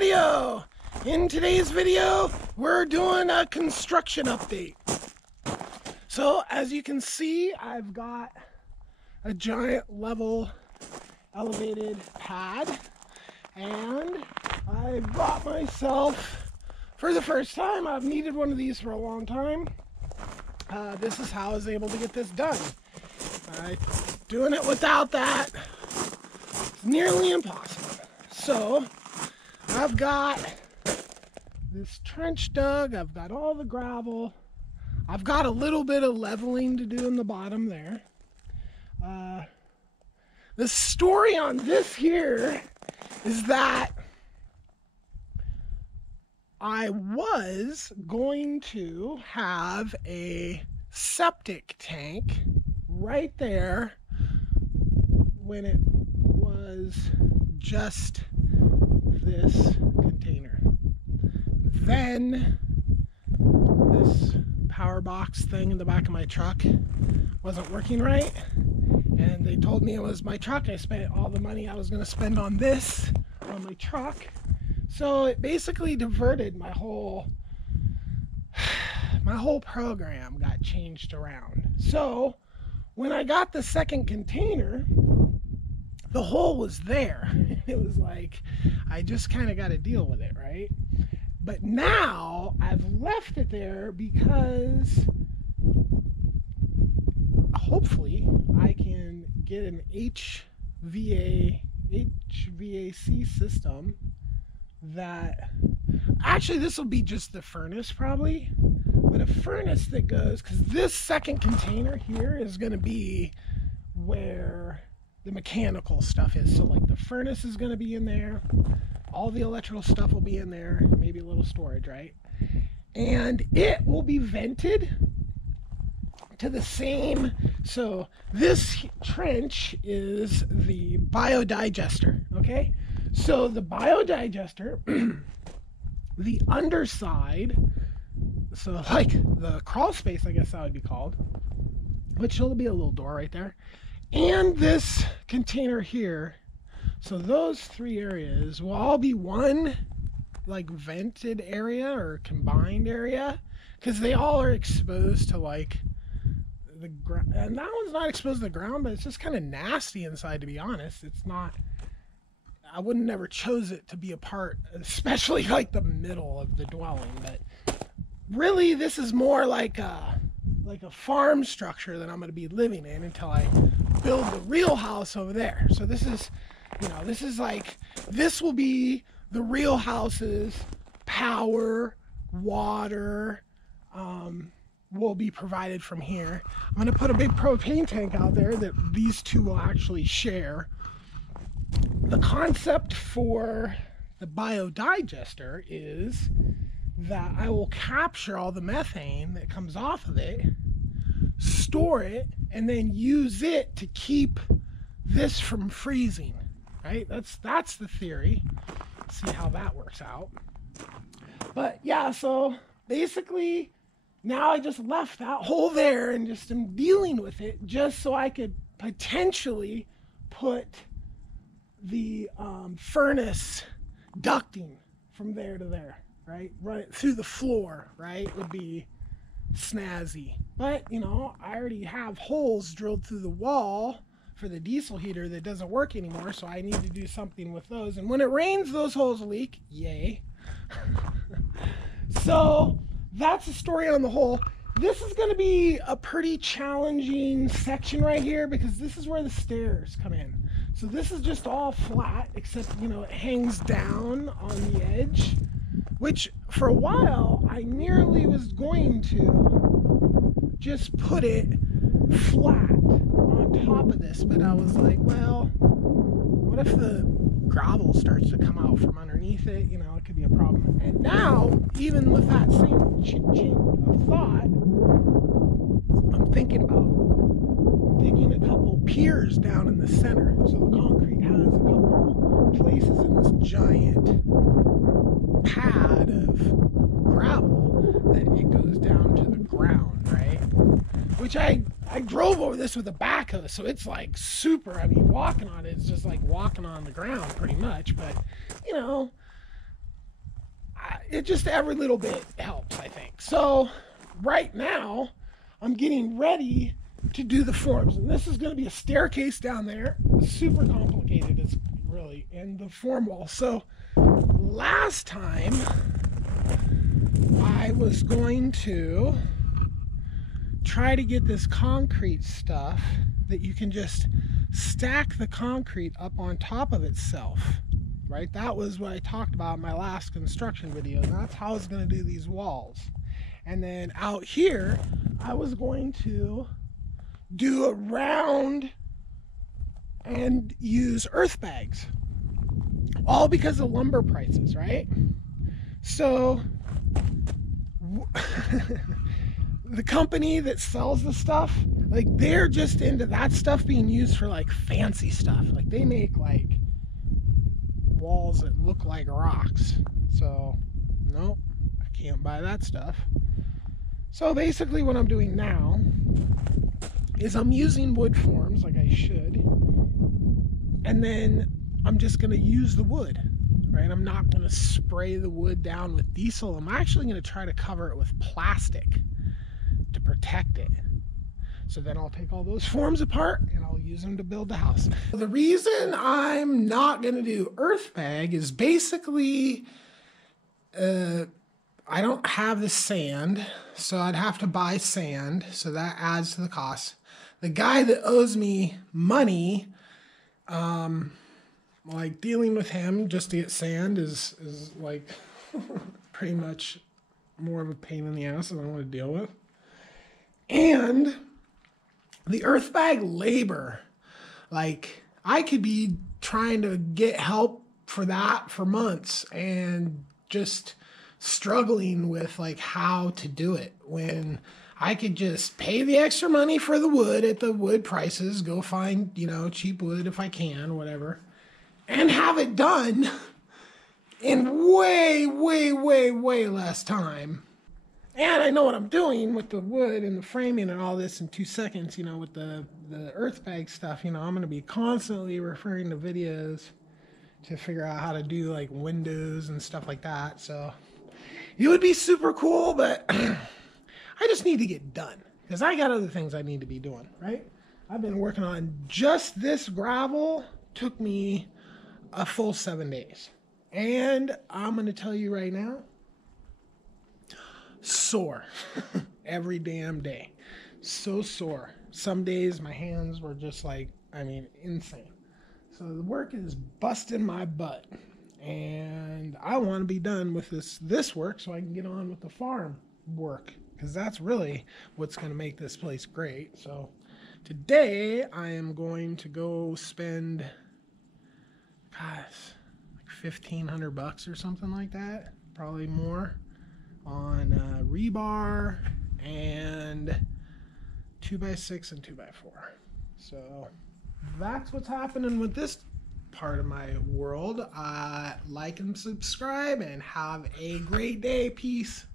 video. In today's video, we're doing a construction update. So as you can see, I've got a giant level elevated pad, and I bought myself, for the first time, I've needed one of these for a long time. This is how I was able to get this done. Doing it without that is nearly impossible. So I've got this trench dug, I've got all the gravel, I've got a little bit of leveling to do in the bottom there. The story on this here is that I was going to have a septic tank right there when it was just this container. Then this power box thing in the back of my truck wasn't working right, and they told me it was my truck. I spent all the money I was going to spend on this on my truck, so it basically diverted my whole program got changed around. So when I got the second container, the hole was there. It was like, I just kind of got to deal with it, right? But now I've left it there because hopefully I can get an HVAC system that, actually this will be just the furnace probably, but a furnace that goes, because this second container here is going to be where the mechanical stuff is. So like the furnace is going to be in there, all the electrical stuff will be in there, maybe a little storage, right? And it will be vented to the same, so this trench is the biodigester, okay? So the biodigester, the underside, so like the crawl space, I guess that would be called, which will be a little door right there, and this container here, so those three areas will all be one like vented area or combined area, because they all are exposed to like the ground, and that one's not exposed to the ground, but it's just kind of nasty inside, to be honest. It's not, I wouldn't never chose it to be a part, especially like the middle of the dwelling, but really this is more like a farm structure that I'm going to be living in until I build the real house over there. So this is, you know, this is like, this will be the real house's power, water, will be provided from here. I'm going to put a big propane tank out there that these two will actually share. The concept for the biodigester is that I will capture all the methane that comes off of it, store it, and then use it to keep this from freezing, right? That's the theory. Let's see how that works out. But yeah, so basically now I just left that hole there and just am dealing with it just so I could potentially put the furnace ducting from there to there, right? Run it through the floor, right? Would be snazzy. But, you know, I already have holes drilled through the wall for the diesel heater that doesn't work anymore, so I need to do something with those. And when it rains, those holes leak. Yay. So that's the story on the hole. This is going to be a pretty challenging section right here because this is where the stairs come in. So this is just all flat, except, you know, it hangs down on the edge, which for a while I nearly was going to just put it flat on top of this, but I was like, well, what if the gravel starts to come out from underneath it? You know, it could be a problem. And now, even with that same chain of thought, I'm thinking about digging a couple piers down in the center. So the concrete has a couple places in this giant pad of gravel that it goes down to the ground, right? Which I drove over this with a backhoe, so it's like super, I mean, walking on it is just like walking on the ground pretty much. But, you know, it just every little bit helps, I think. So right now I'm getting ready to do the forms, and this is going to be a staircase down there. It's super complicated, it's really, and the form wall. So last time I was going to try to get this concrete stuff that you can just stack the concrete up on top of itself, right? That was what I talked about in my last construction video, and that's how I was going to do these walls. And then out here I was going to do a round and use earth bags, all because of lumber prices, right? So the company that sells the stuff, like, they're just into that stuff being used for like fancy stuff. Like, they make like walls that look like rocks. So nope, I can't buy that stuff. So basically what I'm doing now is I'm using wood forms like I should, and then I'm just going to use the wood, right? I'm not going to spray the wood down with diesel. I'm actually going to try to cover it with plastic to protect it. So then I'll take all those forms apart and I'll use them to build the house. The reason I'm not going to do Earthbag is basically I don't have the sand, so I'd have to buy sand, so that adds to the cost. The guy that owes me money, like, dealing with him just to get sand is like pretty much more of a pain in the ass than I want to deal with. And the Earthbag labor, like, I could be trying to get help for that for months and just struggling with like how to do it, when I could just pay the extra money for the wood at the wood prices, go find, you know, cheap wood if I can, whatever, and have it done in way less time. And I know what I'm doing with the wood and the framing and all this in 2 seconds, you know, with the Earthbag stuff. You know, I'm going to be constantly referring to videos to figure out how to do like windows and stuff like that. So it would be super cool, but I just need to get done because I got other things I need to be doing, right? I've been working on just this gravel. Took me a full 7 days. And I'm going to tell you right now, sore every damn day. So sore. Some days my hands were just like, I mean, insane. So the work is busting my butt. And I want to be done with this work so I can get on with the farm work, because that's really what's going to make this place great. So today I am going to go spend, gosh, like $1,500 or something like that, probably more, on rebar and 2x6 and 2x4. So that's what's happening with this part of my world. Like and subscribe and have a great day. Peace.